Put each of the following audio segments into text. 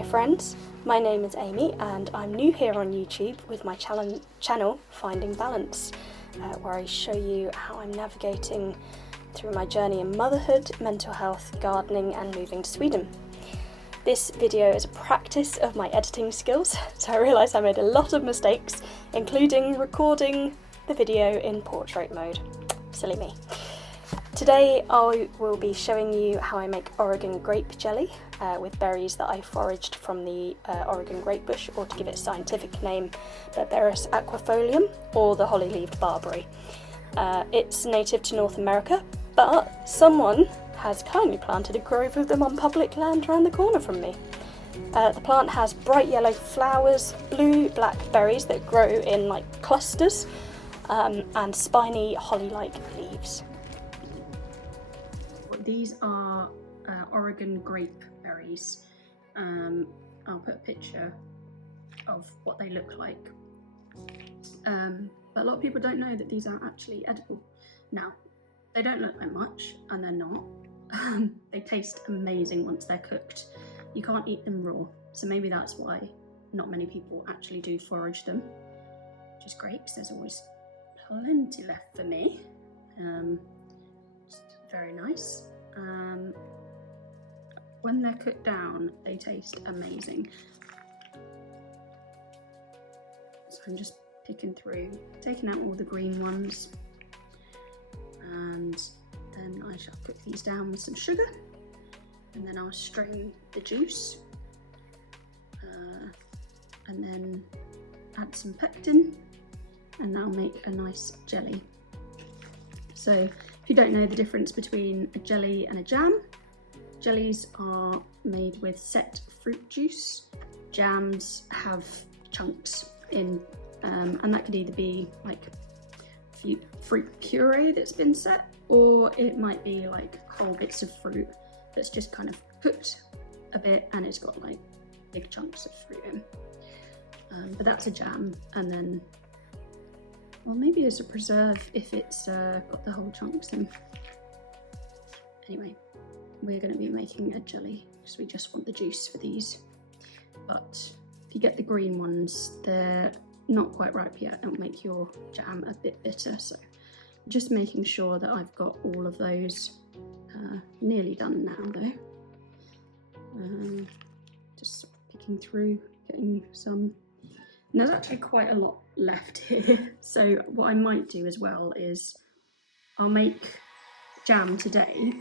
Hi friends, my name is Amy and I'm new here on YouTube with my channel Finding Balance, where I show you how I'm navigating through my journey in motherhood, mental health, gardening and moving to Sweden. This video is a practice of my editing skills, so I realise I made a lot of mistakes, including recording the video in portrait mode. Silly me. Today I will be showing you how I make Oregon Grape Jelly with berries that I foraged from the Oregon Grape Bush, or to give it a scientific name, Berberis Aquifolium, or the Holly Leaved Barberry. It's native to North America, but someone has kindly planted a grove of them on public land around the corner from me. The plant has bright yellow flowers, blue-black berries that grow in like clusters, and spiny holly-like leaves. These are Oregon grape berries. I'll put a picture of what they look like. But a lot of people don't know that these are actually edible. Now, they don't look like much, and they're not. They taste amazing once they're cooked. You can't eat them raw, so maybe that's why not many people actually do forage them, which is great because there's always plenty left for me. Just very nice. When they're cooked down, they taste amazing. So I'm just picking through, taking out all the green ones, and then I shall cook these down with some sugar, and then I'll strain the juice, and then add some pectin, and that'll make a nice jelly. So if you don't know the difference between a jelly and a jam, jellies are made with set fruit juice. Jams have chunks in, and that could either be like fruit puree that's been set, or it might be like whole bits of fruit that's just kind of cooked a bit and it's got like big chunks of fruit in. But that's a jam, and then, well, maybe it's a preserve if it's got the whole chunks in. Anyway, we're going to be making a jelly because we just want the juice for these. But if you get the green ones, they're not quite ripe yet. It'll make your jam a bit bitter. So just making sure that I've got all of those nearly done now though. Just picking through, getting some. And there's actually quite a lot left here. So what I might do as well is I'll make jam today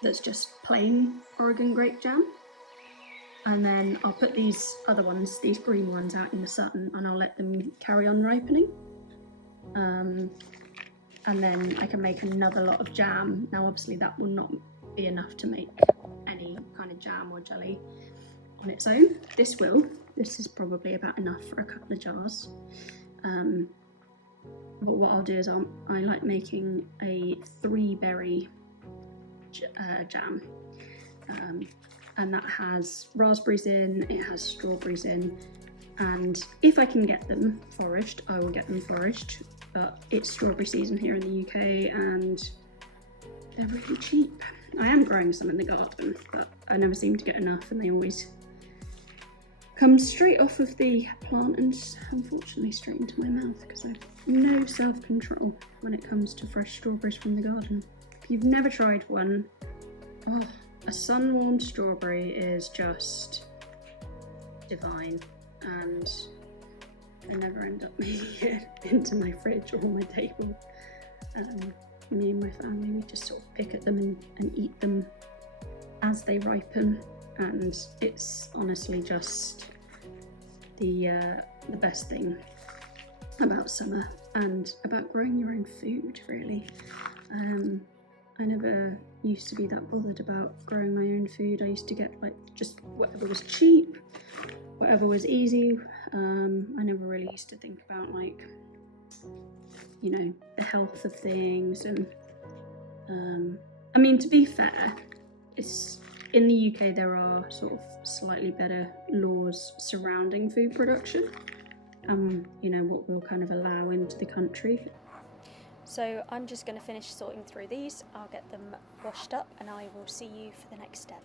that's just plain Oregon grape jam, and then I'll put these other ones, these green ones, out in the sun, and I'll let them carry on ripening, and then I can make another lot of jam. Now obviously that will not be enough to make any kind of jam or jelly on its own. This will. This is probably about enough for a couple of jars. But what I'll do is I like making a 3-berry jam, and that has raspberries in, it has strawberries in, and if I can get them foraged, I will get them foraged, but it's strawberry season here in the UK and they're really cheap. I am growing some in the garden, but I never seem to get enough, and they always come straight off of the plant and unfortunately straight into my mouth because I have no self-control when it comes to fresh strawberries from the garden. If you've never tried one, oh, a sun-warmed strawberry is just divine, and I never end up making it into my fridge or my table. Me and my family, we just sort of pick at them and eat them as they ripen, and it's honestly just the best thing about summer and about growing your own food, really. I never used to be that bothered about growing my own food. I used to get like just whatever was cheap, whatever was easy. I never really used to think about, like, you know, the health of things. And I mean, to be fair, it's in the UK there are sort of slightly better laws surrounding food production, you know, what we'll kind of allow into the country. So I'm just going to finish sorting through these, I'll get them washed up, and I will see you for the next step.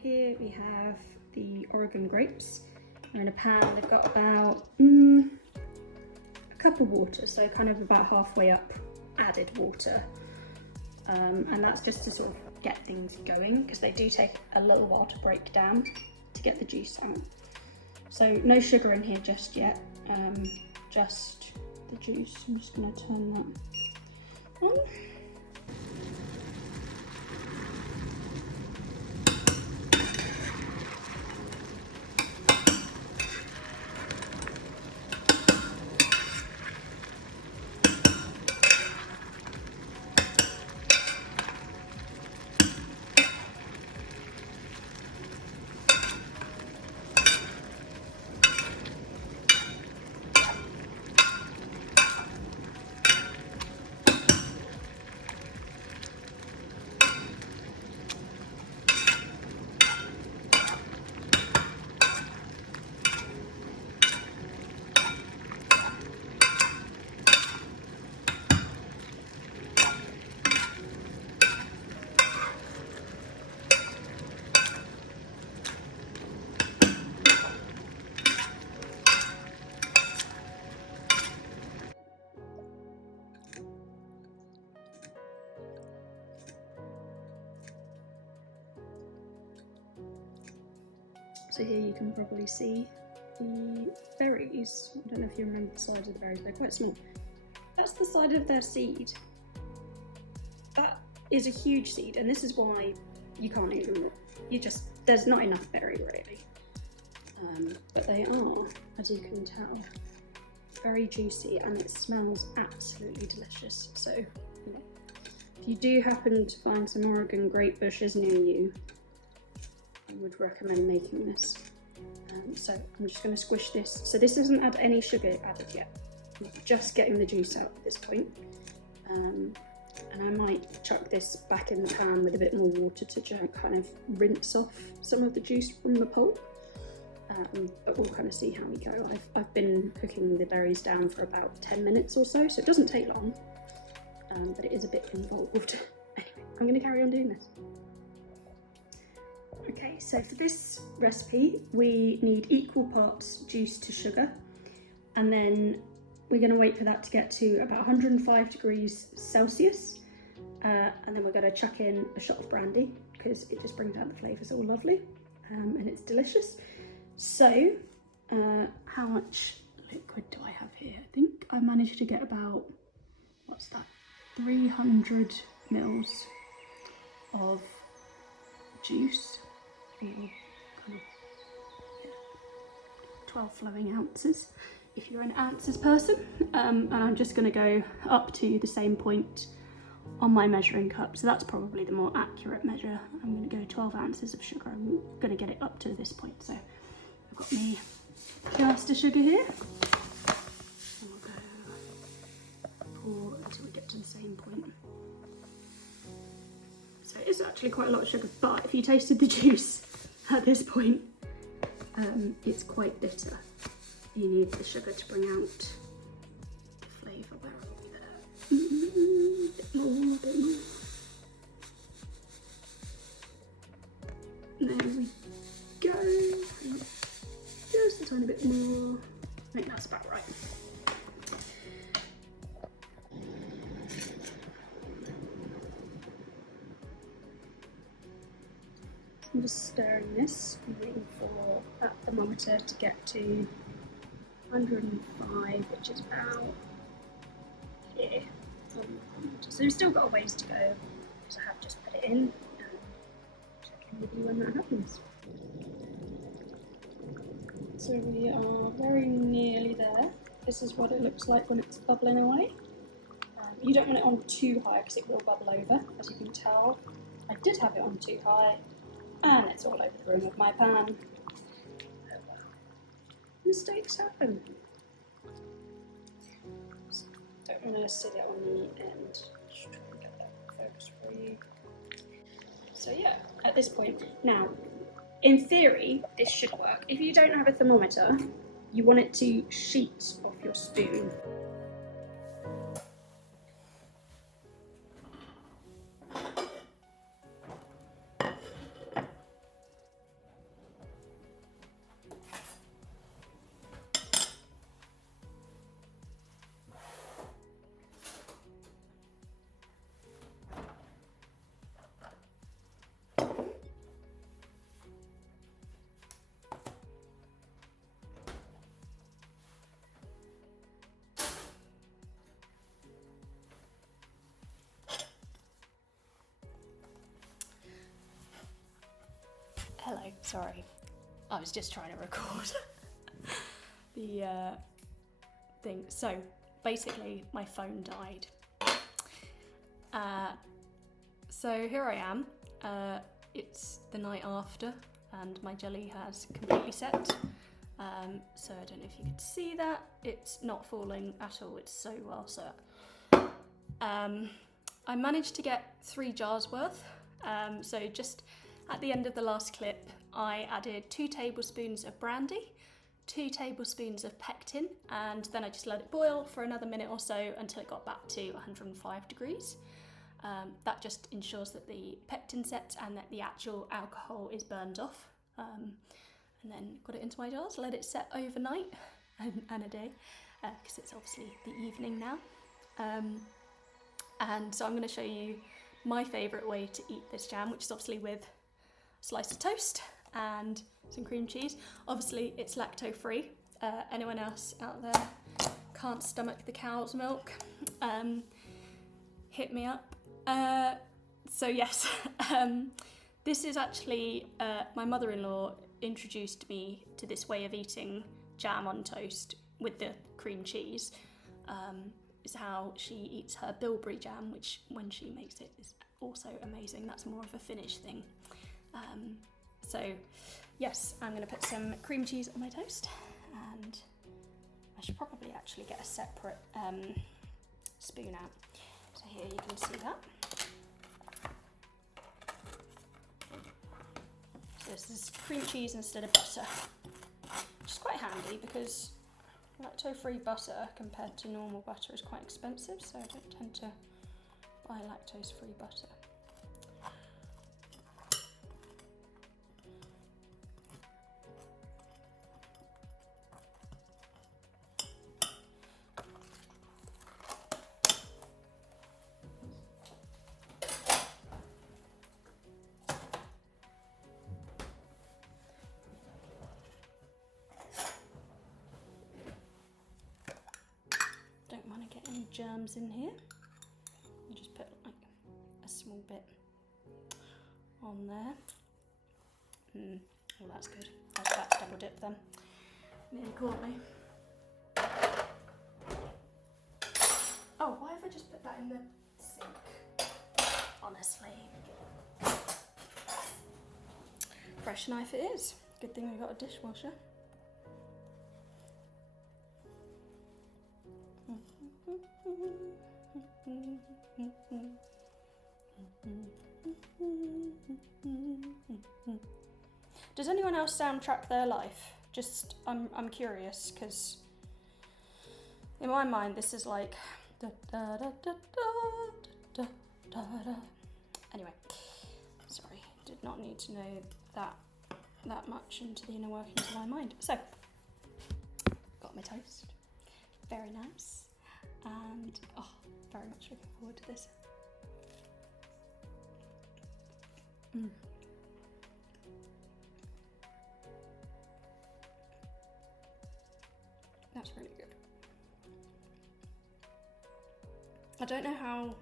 Here we have the Oregon grapes. They're in a pan. They've got about a cup of water, so kind of about halfway up added water. And that's just to sort of get things going, because they do take a little while to break down to get the juice out. So no sugar in here just yet, just the juice. I'm just going to turn that on. So here you can probably see the berries. I don't know if you remember the size of the berries, they're quite small. That's the side of their seed. That is a huge seed, and this is why you can't eat them. There's not enough berry really. But they are, as you can tell, very juicy, and it smells absolutely delicious. So if you do happen to find some Oregon Grape Bushes near you, I would recommend making this. So I'm just going to squish this. So this doesn't add any sugar added yet. I'm just getting the juice out at this point. And I might chuck this back in the pan with a bit more water to kind of rinse off some of the juice from the pulp. But we'll kind of see how we go. I've been cooking the berries down for about 10 minutes or so it doesn't take long, but it is a bit involved. Anyway, I'm going to carry on doing this. Okay, so for this recipe we need equal parts juice to sugar, and then we're going to wait for that to get to about 105 degrees Celsius, and then we're going to chuck in a shot of brandy because it just brings out the flavours all lovely, and it's delicious. So how much liquid do I have here? I think I managed to get about, what's that, 300 mils of juice, or kind of 12 flowing ounces if you're an ounces person, and I'm just going to go up to the same point on my measuring cup, so that's probably the more accurate measure. I'm going to go 12 ounces of sugar. I'm going to get it up to this point. So I've got me just a sugar here. And we'll go pour until we get to the same point. So it is actually quite a lot of sugar, but if you tasted the juice at this point, it's quite bitter. You need the sugar to bring out the flavour. Where are we there? Bit more, bit more. There we go. Just a tiny bit more. I think that's about right. I'm just stirring this, I'm waiting for that thermometer to get to 105, which is about here. So we've still got a ways to go, so I have just put it in and check in with you when that happens. So we are very nearly there. This is what it looks like when it's bubbling away. You don't want it on too high because it will bubble over, as you can tell. I did have it on too high, and it's all over the rim of my pan. Mistakes happen. So I'm going to sit it on the end. Just try and get that focus for you. So yeah, at this point, now, in theory, this should work. If you don't have a thermometer, you want it to sheet off your spoon. Hello, sorry. I was just trying to record the thing. So basically my phone died. So here I am. It's the night after and my jelly has completely set. So I don't know if you could see that. It's not falling at all. It's so well set. I managed to get 3 jars worth. So just at the end of the last clip, I added 2 tablespoons of brandy, 2 tablespoons of pectin, and then I just let it boil for another minute or so until it got back to 105 degrees. That just ensures that the pectin sets and that the actual alcohol is burned off. And then got it into my jars, let it set overnight and a day, because it's obviously the evening now. And so I'm going to show you my favourite way to eat this jam, which is obviously with slice of toast and some cream cheese. Obviously it's lactose free. Anyone else out there can't stomach the cow's milk, hit me up. So yes, this is actually my mother-in-law introduced me to this way of eating jam on toast with the cream cheese. Is how she eats her bilberry jam, which when she makes it is also amazing. That's more of a Finnish thing. So yes, I'm going to put some cream cheese on my toast, and I should probably actually get a separate spoon out. So here you can see that. So this is cream cheese instead of butter, which is quite handy because lactose-free butter compared to normal butter is quite expensive, so I don't tend to buy lactose-free butter. Germs in here. You just put like a small bit on there. Oh, that's good. I was about to double dip them. Nearly caught me. Oh, why have I just put that in the sink? honestly. Fresh knife it is. Good thing we got a dishwasher. Does anyone else soundtrack their life? Just, I'm curious, because in my mind this is like da, da, da, da, da, da, da. Anyway, sorry, did not need to know that much into the inner workings of my mind. So, got my toast, very nice, and oh, very much looking forward to this. That's really good. I don't know how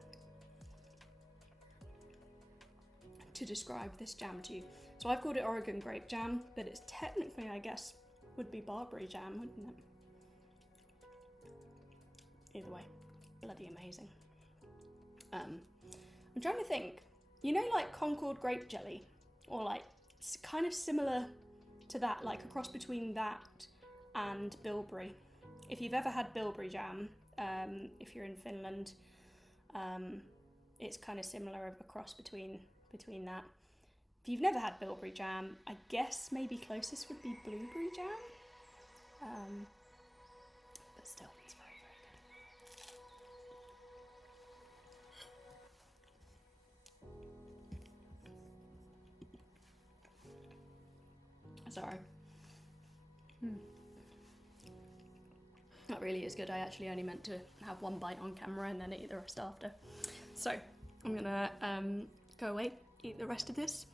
to describe this jam to you. So I've called it Oregon Grape Jam, but it's technically, I guess, would be Barberry Jam, wouldn't it? Either way, bloody amazing. I'm trying to think, you know, like Concord Grape Jelly, or like it's kind of similar to that, like a cross between that and bilberry. If you've ever had bilberry jam, if you're in Finland, it's kind of similar, of a cross between that. If you've never had bilberry jam, I guess maybe closest would be blueberry jam. But still, it's very, very good. Sorry. That really is good. I actually only meant to have one bite on camera and then eat the rest after. So I'm gonna go away, eat the rest of this.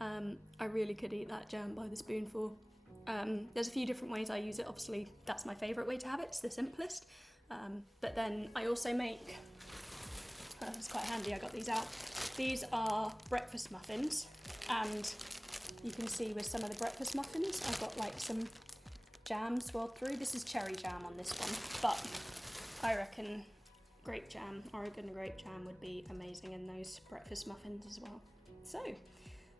I really could eat that jam by the spoonful. There's a few different ways I use it. Obviously, that's my favourite way to have it. It's the simplest. But then I also make, it's quite handy, I got these out. These are breakfast muffins, and you can see with some of the breakfast muffins, I've got like some jam swirled through. This is cherry jam on this one, but I reckon grape jam, Oregon grape jam would be amazing in those breakfast muffins as well. So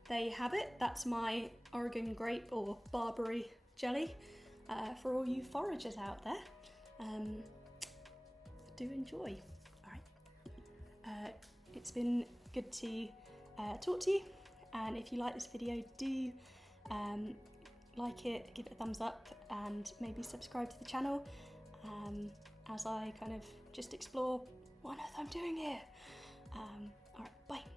there you have it. That's my Oregon grape or Barberry jelly for all you foragers out there. Do enjoy. All right. It's been good to talk to you, and if you like this video, do like it, give it a thumbs up, and maybe subscribe to the channel as I kind of just explore what on earth I'm doing here. All right, bye.